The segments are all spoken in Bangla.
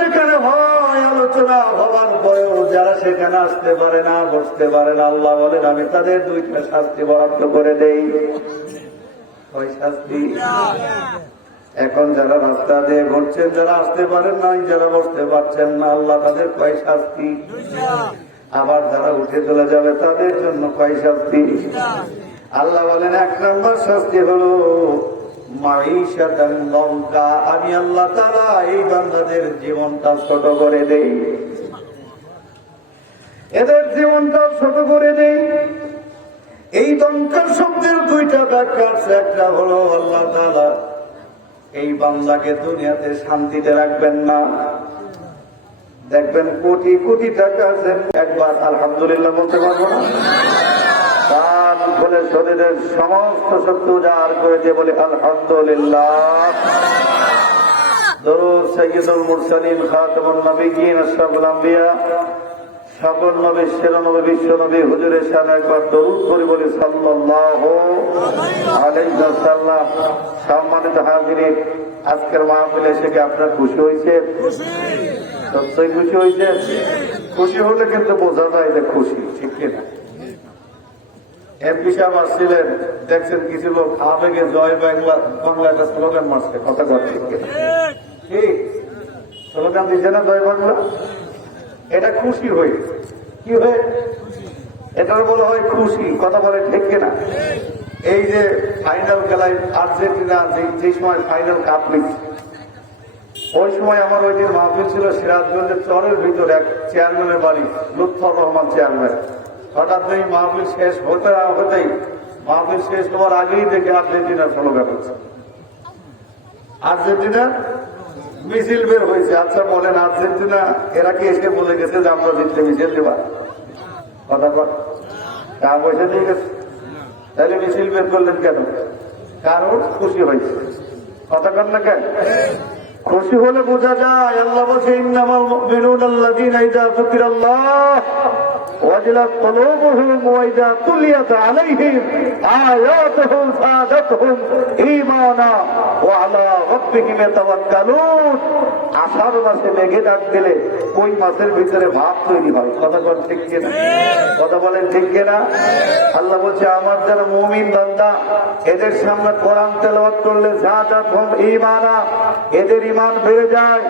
যেখানে হয় আলোচনা হওয়ার পরেও যারা সেখানে আসতে পারে না, বসতে পারে না, আল্লাহ বলেন আমি তাদের দুইটা শাস্তি বরাদ্দ করে দেই। ওই শাস্তি এখন যারা রাস্তা দিয়ে ঘুরছেন, যারা আসতে পারেন নাই, যারা বসতে পারছেন না, আল্লাহ তাদের কয় শাস্তি। আবার যারা উঠে চলে যাবে তাদের জন্য কয় শাস্তি। আল্লাহ বলেন 1 নম্বর শাস্তি হলো মাঈশাতান লঙ্কা, আমি আল্লাহ তাআলা এই বান্দাদের জীবনটা ছোট করে দেই, এদের জীবনটা ছোট করে দেই। এই লঙ্কার শব্দের দুইটা ব্যাখ্যা আছে। একটা হলো আল্লাহ তাআলা এই বান্দাকে দুনিয়াতে শান্তিতে রাখবেন না। দেখবেন কোটি কোটি টাকা আছে, একবার আলহামদুলিল্লাহ বলতে পারবো না। কান খুলে শরীরের সমস্ত শক্তি উজাড় করে দিয়ে বলে আলহামদুলিল্লাহ। দরুদ সাইয়্যিদুল মুরসালিন খাতামুন নবিয়্যিন আশরাফুল আম্বিয়া, সকল নবী শিরোনবী বিশ্ব নবী হুজুরের শানে একবার দরুদ করে বলি সাল্লাল্লাহু আলাইহি ওয়াসাল্লাম। সম্মানিত হাজিরিন, আজকের মাহফিলে এসে কি আপনার খুশি হয়েছে? সত্যই খুশি হয়েছে? খুশি হলে কিন্তু বোঝা যায় যে খুশি, ঠিক কিনা? এমপি সাহেব আসছিলেন, দেখছেন কিছু লোক আবেগে জয় বাংলা বাংলা একটা স্লোগান মারছে, কথা কথা ঠিক কিনা? ঠিক স্লোগান দিচ্ছে না জয় বাংলা, এটা খুশি হয়ে কি হয়ে এটার বলা হয় খুশি, কথা বলে ঠিক কিনা? এই যে ফাইনাল খেলায় আর্জেন্টিনা যে সময় ফাইনাল কাপ নিচ্ছে, ওই সময় আমার ওই দিন মাহফিল ছিল সিরাজগঞ্জের চরের ভিতরে এক চেয়ারম্যানের বাড়ি, লুৎফর রহমান চেয়ারম্যান। হঠাৎ এই মাহফিল শেষ হতেই মাহফিল শেষ হওয়ার আগেই দেখে আর্জেন্টিনার স্লোগান হচ্ছে, আর্জেন্টিনা মিছিল বের হয়েছে। আচ্ছা বলেন, আর্জেন্টিনা এরা কি এসে বলে গেছে যে আমরা জিতলে মিছিল দেবা? কথা টাকা পয়সা দিয়ে গেছে, তাহলে মিছিল বের করলেন কেন? কারণ খুশি হয়েছে। কথা কন না কেন? খুশি হলে বোঝা যায়। আল্লাহ বলছে ইন্নামাল মুমিনুনা আল্লাযীনা ইযা যুকিরাল্লাহ ওয়াজিলাত কুলুবুহুম ওয়া ইযা তুলিয়াত আলাইহিম আয়াতুহু যাদাতুহুম ঈমানা ওয়া আলা রাব্বিহিম ইয়াতাওয়াক্কালুন। আষাঢ় মাসে মেঘে ডাক দিলে ওই মাসের ভিতরে ভাব তৈরি হয়। কথা বলেন ঠিক কিনা? কথা বলেন ঠিক কিনা? আল্লাহ বলছে আমার যারা মুমিন বান্দা, এদের সামনে কোরআন তেলাওয়াত করলে যাদাতুহুম ঈমানা, এদের ইমান বেড়ে যায়,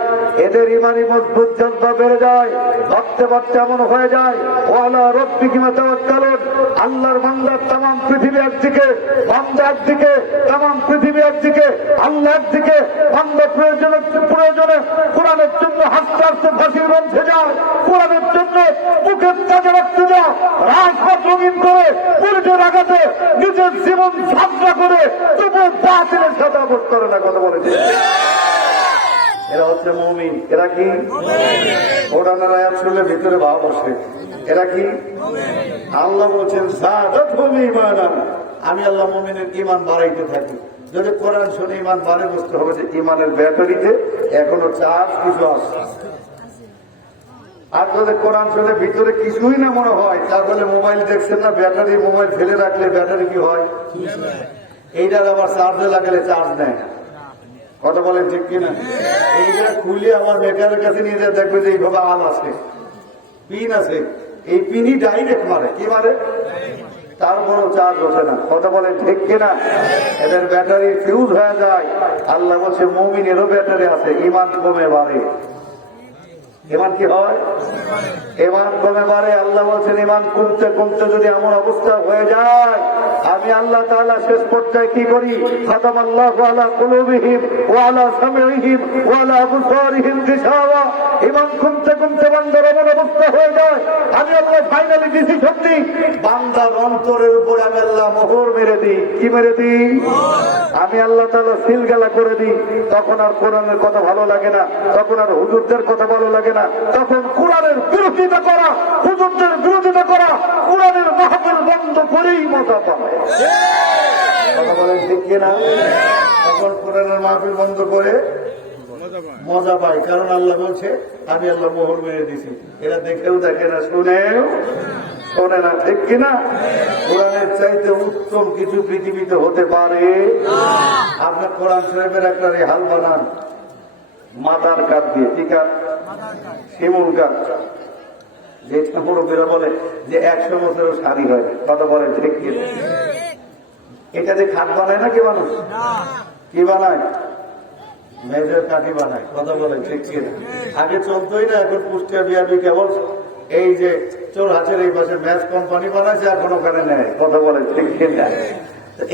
এদের ইমানি মজবুত জজ্বা বেড়ে যায়, ভাবতে ভাবতে এমন হয়ে যায় ওয়ালা রাব্বিহিম ইয়াতাওয়াক্কালুন। আল্লাহর বান্দা তামাম পৃথিবী একদিকে, বান্দা একদিকে, তামাম পৃথিবী একদিকে, আল্লাহ একদিকে। বান্দা প্রয়োজনে কোরআনের জন্য হাসতে হাসতে ফাঁসির মধ্যে যায়, কোরআনের জন্য বুকের তাজা রাখতে যায়, রাজপথ রঙিন করে পুরুষের আঘাতে নিজের জীবন ঝাপটা করে তবু বাতিলের সাথে আপোষ করে না। কথা বলেছে এরা হচ্ছে মুমিন। এরা কি? কোরআনের আয়াত শুনলে ভিতরে ভাব আসে। এরা কি? আল্লাহ বলছেন যাদাতুহুম ঈমানা, আমি আল্লাহ মুমিনের ঈমান বাড়াইতে থাকি। যদি কোরআন শুনে ঈমান বাড়ে, বুঝতে হবে যে ঈমানের ব্যাটারিতে এখনো চার্জ কিছু আছে। আর যদি কোরআন শুনে ভিতরে কিছুই না মনে হয়, তাহলে মোবাইল দেখছেন না, ব্যাটারি মোবাইল ফেলে রাখলে ব্যাটারি কি হয়? এইটার আবার চার্জে লাগালে চার্জ নেয় না। কথা বলেন ঠিক কিনা? এইটা খুলে আমার মেকারের কাছে নিয়ে যায়, দেখবে যে এইভাবে আল আছে, পিন আছে, এই পিনই ডাইরেক্ট মারে। কি মারে? তারপরও চার্জ ওঠে না। কথা বলেন ঠিক কিনা? এদের ব্যাটারি ফিউজ হয়ে যায়। আল্লাহ বলছে মুমিনেরও ব্যাটারি আছে, ঈমান কমে বাড়ে। ঈমান কি হয়? ঈমান কমে বাড়ে। আল্লাহ বলছেন ঈমান কমতে কমতে যদি এমন অবস্থা হয়ে যায়, আমি আল্লাহ তাআলা শেষ পর্যায়ে কি করি? খাতামাল্লাহু আলা কুলুবিহিম ওয়া আলা সামঈহিম ওয়া আলা আবসারিহিম গিশাওয়া। ঈমান কমতে কমতে বান্দার এমন অবস্থা হয়ে যায়, আমি আল্লাহ ফাইনালি ডিসিশন দিই, বান্দার অন্তরের উপরে আমি আল্লাহ মোহর মেরে দিই। কি মেরে দিই? আমি আল্লাহ তাআলা সিলগালা করে দিই। তখন আর কোরআনের কথা ভালো লাগে না, তখন আর হুজুরদের কথা ভালো লাগে না, তখন কোরআনের বিরোধিতা করা, হুজুরদের বিরোধিতা করা, কোরআনের মাহফিল বন্ধ করেই মজা পায়। কথা বলেন ঠিক কিনা? তখন কোরআনের মাহফিল বন্ধ করে মজা পায়, কারণ আল্লাহ বলছে আমি আল্লাহ মোহর মেরে দিছি। এরা দেখেও দেখে না, শুনেও শোনে না, ঠিক কিনা? কোরআনের চাইতে উত্তম কিছু পৃথিবীতে হতে পারে? আপনার কোরআন শরীফের একটা রেহাল বানান, মাদার কাঠ দিয়ে, কি কাঠ? শিমুল কাঠ। যেটা মুরব্বীরা বলে যে 100 বছরের শাড়ি হয়, কথা বলে ঠিক কি? এটা যে খাট বানায় না কি মানুষ? কি বানায়? মেজের কাঠি বানায়, কথা বলে ঠিক কি? আগে চলতোই না, এখন কুষ্টিয়া বিআরবি কেবল এই যে চোরহাটের এই পাশে ম্যাচ কোম্পানি বানাইছে, এখন ওখানে নেয়, কথা বলে ঠিক কি না?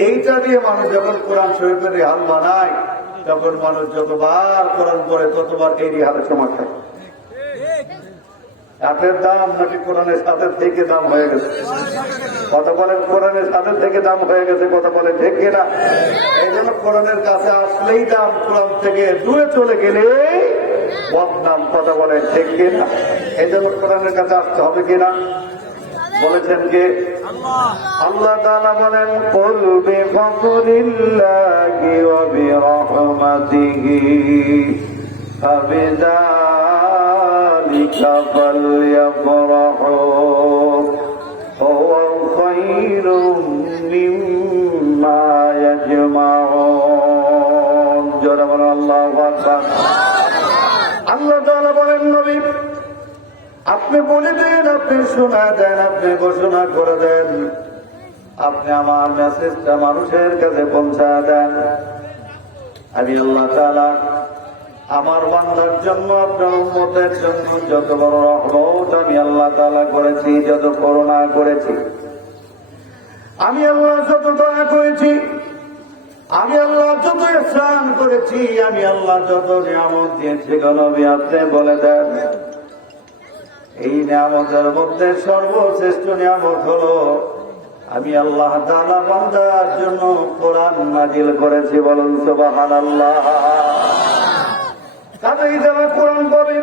এইটা দিয়ে মানুষ যখন কোরআন শরীফের রেহাল বানায়, তখন মানুষ যতবার কোরআন পড়ে ততবার এই রেহালের সময় থাকে। কাঠের দাম নাকি কোরআনের সাথে থেকে দাম হয়ে গেছে? কথা বলেন কোরআনের সাথে থেকে দাম হয়ে গেছে, কথা বলে ঠিক কিনা? এই জন্য কোরআনের কাছে আসলেই দাম, কোরআন থেকে দূরে চলে গেলে বদনাম, কথা বলে ঠিক কিনা? এই জন্য কোরআনের কাছে আসতে হবে কিনা? বলেছেন কে? আল্লাহ তাআলা বলেন, কুল বিফাদলিল্লাহি ওয়া বিরাহমাতিহি ফাবিযালিকা ফালইফরাহু হুয়া খায়রুম মিম্মা ইয়াজমাউন। জোরে বলেন আল্লাহু আকবার। আল্লাহ তাআলা বলেন, নবী আপনি বলে দেন, আপনি শোনা দেন, আপনি ঘোষণা করে দেন, আপনি আমার মেসেজটা মানুষের কাছে পৌঁছা দেন। আমি আল্লাহ তাআলা আমার বান্দার জন্য, আপনার উম্মতের জন্য যত বড় রহমত আমি আল্লাহ তাআলা করেছি, যত করুণা করেছি, আমি আল্লাহ যত দয়া করেছি, আমি আল্লাহ যত ইহসান করেছি, আমি আল্লাহ যত নিয়ামত দিয়েছি, নবী আপনি বলে দেন এই নিয়ামতের মধ্যে সর্বশ্রেষ্ঠ নিয়ামত হলো আমি আল্লাহ তাআলা বান্দার জন্য কোরআন নাজিল করেছি। বলুন সুবহানাল্লাহ। কাজেই যারা কোরআন পাবে,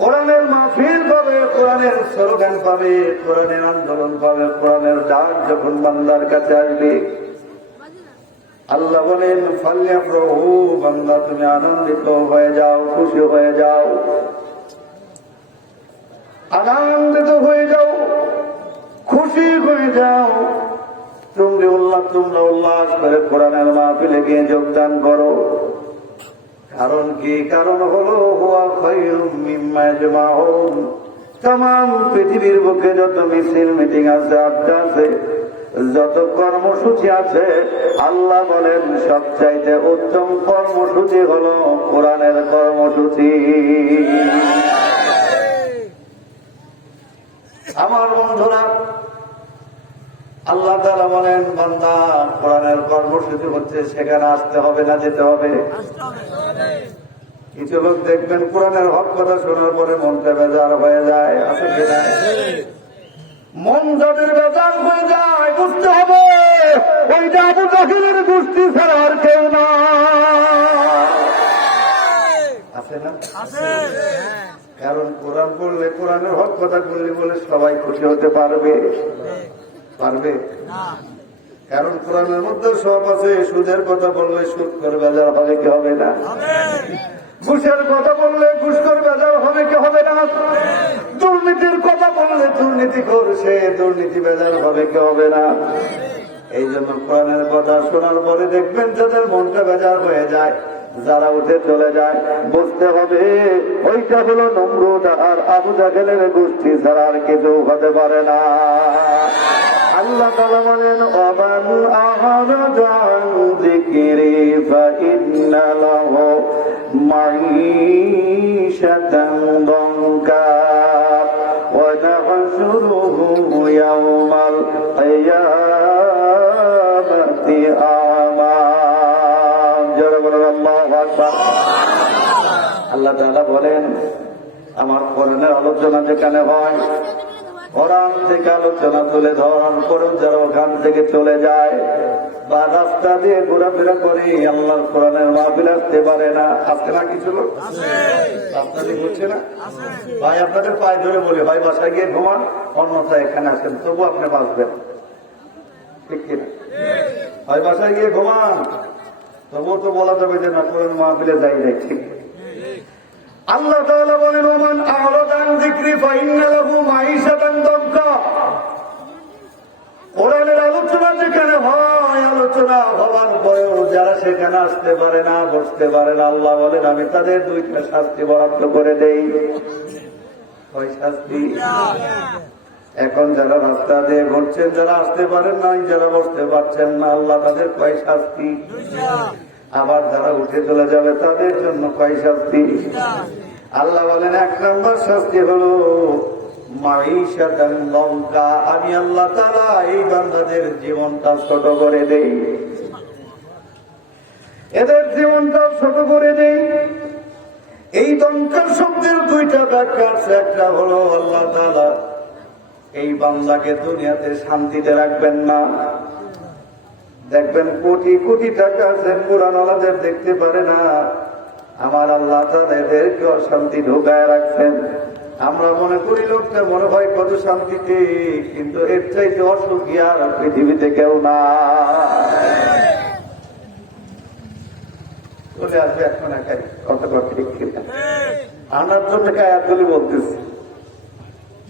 কোরআনের মাহফিল পাবে, কোরআনের স্লোগান পাবে, কোরআনের আন্দোলন পাবে, কোরআনের ডাক যখন বান্দার কাছে আসবে, আল্লাহ বলেন ফালইফরাহু, বান্দা তুমি আনন্দিত হয়ে যাও, খুশি হয়ে যাও, আনন্দিত হয়ে যাও, খুশি হয়ে যাও, তোমরা উল্লাস করে কোরআনের মাহফিলে গিয়ে যোগদান করো। কারণ কি? কারণ হলো হুয়া খায়রুম মিম্মা ইয়াজমাউন। তামাম পৃথিবীর বুকে যত মিছিল, মিটিং আছে, আড্ডা আছে, যত কর্মসূচি আছে, আল্লাহ বলেন সবচাইতে উত্তম কর্মসূচি হলো কোরআনের কর্মসূচি। আমার বন্ধুরা, আল্লাহ তাআলা বলেন বান্দা কোরআনের কর্মসূচি হচ্ছে, সেখানে আসতে হবে না যেতে হবে? কিছু লোক দেখবেন কোরআনের হক কথা শোনার পরে মনটা বেজার হয়ে যায়, আছে কিনা? মন যাদের বেজার হয়ে যায়, বুঝতে হবে ওইটা আবু জাহেলের গোষ্ঠী ছাড়া আর কেউ না, আছে না? কারণ কোরআন পড়লে, কোরআনের হক কথা বললে বলে সবাই খুশি হতে পারবে? পারবে? কারণ কোরআনের মধ্যে সব আছে। সুদের কথা বললে সুদ করে বেজার হবে কি হবে না? ঘুষের কথা বললে ঘুষ করে বেজার হবে কি হবে না? দুর্নীতির কথা বললে দুর্নীতি করছে, দুর্নীতি বেজার হবে কি হবে না? এই জন্য কোরআনের কথা শোনার পরে দেখবেন যাদের মনটা বেজার হয়ে যায়, যারা উঠে চলে যায়, বুঝতে হবে ওইটা হলো নমরুদ আর আবু জাহেলের গোষ্ঠী ছাড়া আর কিছু হতে পারে না। আল্লাহ তাআলা বলেন ওমান আ'রাদা আন যিকরি ফাইন্না লাহু মাঈশাতান দানকা ওয়া নাহশুরুহু ইয়াওমাল কিয়ামাতি আ'মা। জোরে বলেন আল্লাহু আকবার। আল্লাহ তাআলা বলেন আমার কোরআনের আলোচনা যেখানে হয়, কোরআন থেকে আলোচনা তুলে ধরার পরেও যারা ওখান থেকে চলে যায় বা রাস্তা দিয়ে ঘোরাফেরা করে আল্লাহর কোরআনের মাহফিল আসতে পারে না, আসতে না? কিছু লোক রাস্তা দিয়ে ঘুরছে না? ভাই আপনাদের পায়ে ধরে বলি, ভাই বাসায় গিয়ে ঘুমান, অন্যথায় এখানে আসেন, তবু আপনি বাঁচবেন, ঠিক কিনা? ভাই বাসায় গিয়ে ঘুমান, তবুও তো বলা যাবে যে না কোরআন মাহফিলে যাই নাই, ঠিক? আল্লাহ তাআলা বলেন ওমান আ'রাদা আন যিকরি ফাইন্না লাহু মাঈশাতান দানকা। কোরআনের আলোচনা যেখানে হয়, আলোচনা হওয়ার পরেও যারা সেখানে আসতে পারে না, বসতে পারে না, আল্লাহ বলেন আমি তাদের দুইটা শাস্তি বরাদ্দ করে দেই। ওই শাস্তি এখন যারা রাস্তা দিয়ে ঘুরছেন, যারা আসতে পারেন নাই, যারা বসতে পারছেন না, আল্লাহ তাদের কয় শাস্তি। আবার যারা উঠে চলে যাবে তাদের জন্য কয় শাস্তি। আল্লাহ বলেন 1 নম্বর শাস্তি হলো মাঈশাতান লঙ্কা, আমি আল্লাহ তাআলা এই বান্দাদের জীবনটা ছোট করে দেই, এদের জীবনটা ছোট করে দেই। এই দঙ্কার শব্দের দুইটা ব্যাখ্যা আছে। একটা হলো আল্লাহ তাআলা এই বান্দাকে দুনিয়াতে শান্তিতে রাখবেন না। দেখবেন কোটি কোটি টাকা আছে, কোরআনওয়ালাদের দেখতে পারে না, আমার আল্লাহ তাআলা এদেরকে অশান্তি ঢোকায় রাখছেন। আমরা মনে করি লোকটা মনে হয় কত শান্তিতে, কিন্তু এর চাইতে অসুখী আর পৃথিবীতে কেউ না। চলে আসবে এখন একাই কত ঠিক কিনা আনার জন্য আয়াতগুলি বলতেছি।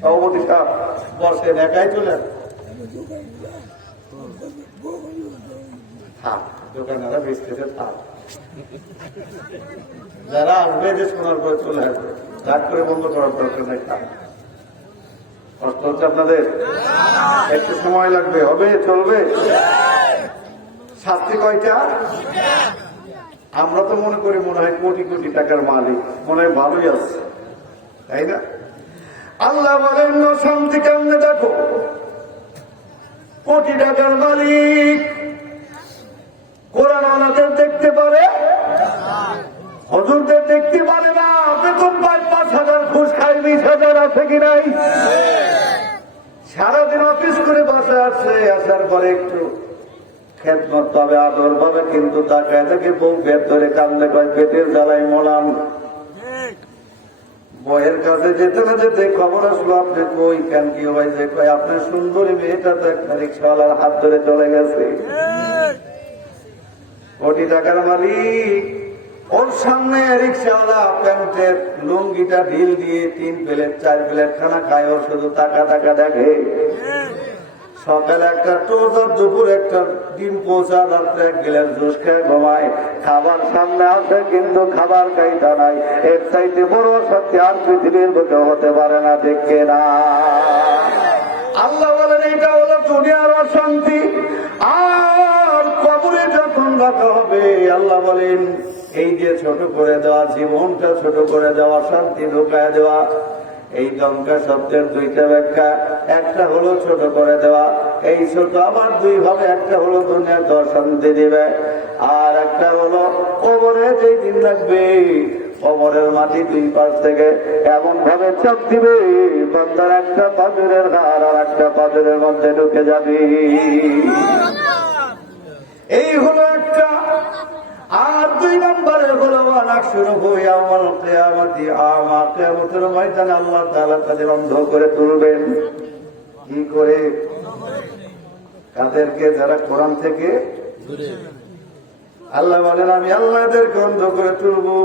সভাপতি সাহেব বসেন, একাই চলে আসবে। দোকানেরা বেচতেছে থাক, যারা আসবে যে শোনার পরে চলে আসবে, রাগ করে বন্ধ করার দরকার নেই। কষ্ট হচ্ছে আপনাদের, একটু সময় লাগবে, হবে চলবে। শাস্তি কয়টা? আমরা তো মনে করি মনে হয় কোটি কোটি টাকার মালিক, মনে হয় ভালোই আছে, তাই না? আল্লাহ বলেন শান্তি কেমনে দেখো, কোটি টাকার মালিক কোরআনওয়ালাদের দেখতে পারে, হুজুরদের দেখতে পারে না। বেতন পায় 5,000, ঘুষ খায় 20,000, আছে কি নাই? সারাদিন অফিস করে বাসায় আসছে, আসার পরে একটু খেদমত পাবে, আদর পাবে, কিন্তু তাকায় থেকে বউ পেট ধরে কান্দে, কয় পেটের জ্বালাই মোলাম। বইয়ের কাছে যেতে না যেতে খবর আসলো আপনি কই, কেন কি হয়েছে? কয় আপনার সুন্দরী মেয়েটা তো একটা রিক্সাওয়ালার হাত ধরে চলে গেছে। কোটি টাকার মালিক, ওর সামনে রিক্সাওয়ালা প্যান্টের লুঙ্গিটা ঢিল দিয়ে 3 প্লেট 4 প্লেট খানা খায়, ওর শুধু টাকা টাকা দেখে। সকালে একটা টোস্ট, দুপুর একটা ডিম পৌঁছা, রাত্রে 1 গ্লাস জুস খেয়ে ঘুমায়। খাবার সামনে আছে কিন্তু খাবার খাইতা নাই। এর চাইতে বড় সত্যি আর পৃথিবীর বুকে হতে পারে না, দেখে না। আল্লাহ বলেন এটা হলো দুনিয়ার অশান্তি। আর কবরে যখন রাখা হবে, আল্লাহ বলেন এই যে ছোট করে দেওয়া, জীবনটা ছোট করে দেওয়া, শান্তি ঢোকায় দেওয়া, এই দমকা শব্দের দুইটা ব্যাখ্যা। একটা হলো ছোট করে দেওয়া, এই ছোট আবার 2 ভাবে, একটা হলো দুনিয়াতে অশান্তি দিবে, আর একটা হলো কবরে যেই দিন রাখবে, কবরের মাটি 2 পাশ থেকে এমন ভাবে চাপ দিবে, বান্দার একটা পাথরের ঘাড় আর একটা পাথরের মধ্যে ঢুকে যাবে। এই হলো একটা। আর 2 নম্বরে হলো অনেক শুরু হয়ে আমার কিয়ামতি, আমার কিয়ামতের ময়দানে আল্লাহ তাআলা তাদের অন্ধ করে তুলবেন। কি করে? কাদেরকে? যারা কোরআন থেকে দূরে। আল্লাহ বলেন আমি আল্লাহ এদেরকে অন্ধ করে তুলবো।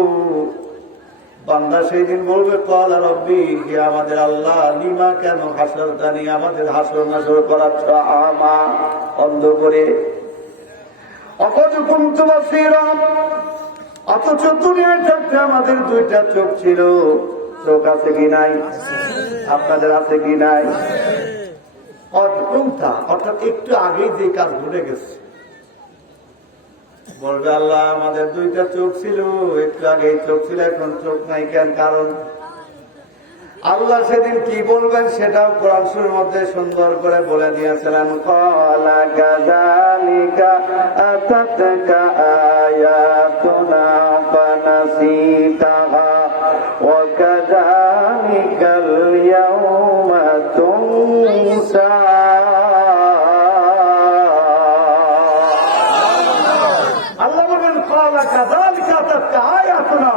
বান্দা সেই দিন বলবে ক্বালা রাব্বি, হে আমাদের আল্লাহ, লিমা কেন হাসরতানি, আমাদের হাসর নাসর করাচ্ছ আমা, অন্ধ করে। অকদ কুনতু বাসীরা, অথচ দুনিয়ায় থাকতে আমাদের 2টা চোখ ছিল। চোখ আছে কি নাই? আপনাদের আছে কি নাই? অর্থাৎ একটু আগেই যে কাজ ঘটে গেছে। বলবে আল্লাহ আমাদের 2টা চোখ ছিল, একটু আগেই চোখ ছিল, এখন চোখ নাই কেন? কারণ আল্লাহ সেদিন কি বলবেন সেটাও কোরআন শরীফের মধ্যে সুন্দর করে বলে দিয়েছিলেন। ক্বালা কাযালিকা আতাতকা আয়াতুনা ফানাসিতাহা ওয়া কাযালিকাল ইয়াওমা তুনসা। আল্লাহ বলেন ক্বালা কাযালিকা আতাতকা আয়াতুনা,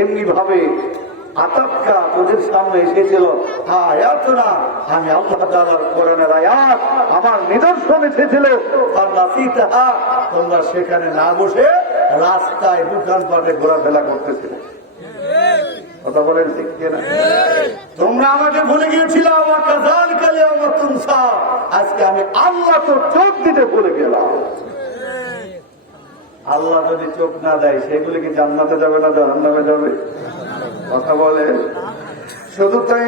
এমনি ভাবে আতাতকা তোদের সামনে এসেছিল আয়াতুনা, আমি আল্লাহ তাআলার কোরআনের আয়াত, আমার নিদর্শন এসেছিল। ফানাসিতাহা, তোমরা সেখানে না বসে রাস্তায় দোকানপাটে ঘোরাফেরা করতেছিলে। কথা বলেন ঠিক কিনা? তোমরা আমাকে ভুলে গিয়েছিল, আজকে আমি আল্লাহ তো চোখ দিতে ভুলে গেলাম। আল্লাহ যদি চোখ না দেয় সেগুলি কি জান্নাতে যাবে না জাহান্নামে যাবে? কথা বলে। শুধু তাই